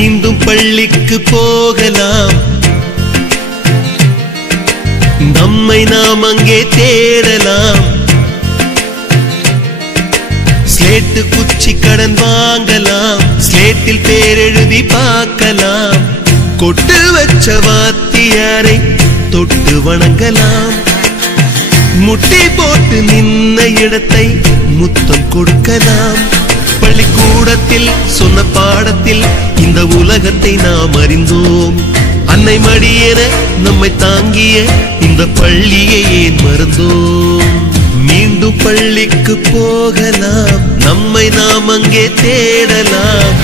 மீண்டும் பள்ளிக்கு போகலாம், நம்மை நாம் அங்கே தேடலாம். ஸ்லேட்டு குச்சி கடன் வாங்கலாம், ஸ்லேட்டில் பேர் எழுதி பார்க்கலாம். கொட்டு வச்ச வாத்தியாரை தொட்டு வணங்கலாம். முட்டி போட்டு நின்ன இடத்தை முத்தம் கொடுக்கலாம். பள்ளிக்கூடத்தில் சொன்ன பாடத்தில் இந்த உலகத்தை நாம் அறிந்தோம். அன்னை மடியென நம்மை தாங்கிய இந்த பள்ளியை ஏன் மறந்தோம்? மீண்டும் பள்ளிக்கு போகலாம், நம்மை நாம் அங்கே தேடலாம்.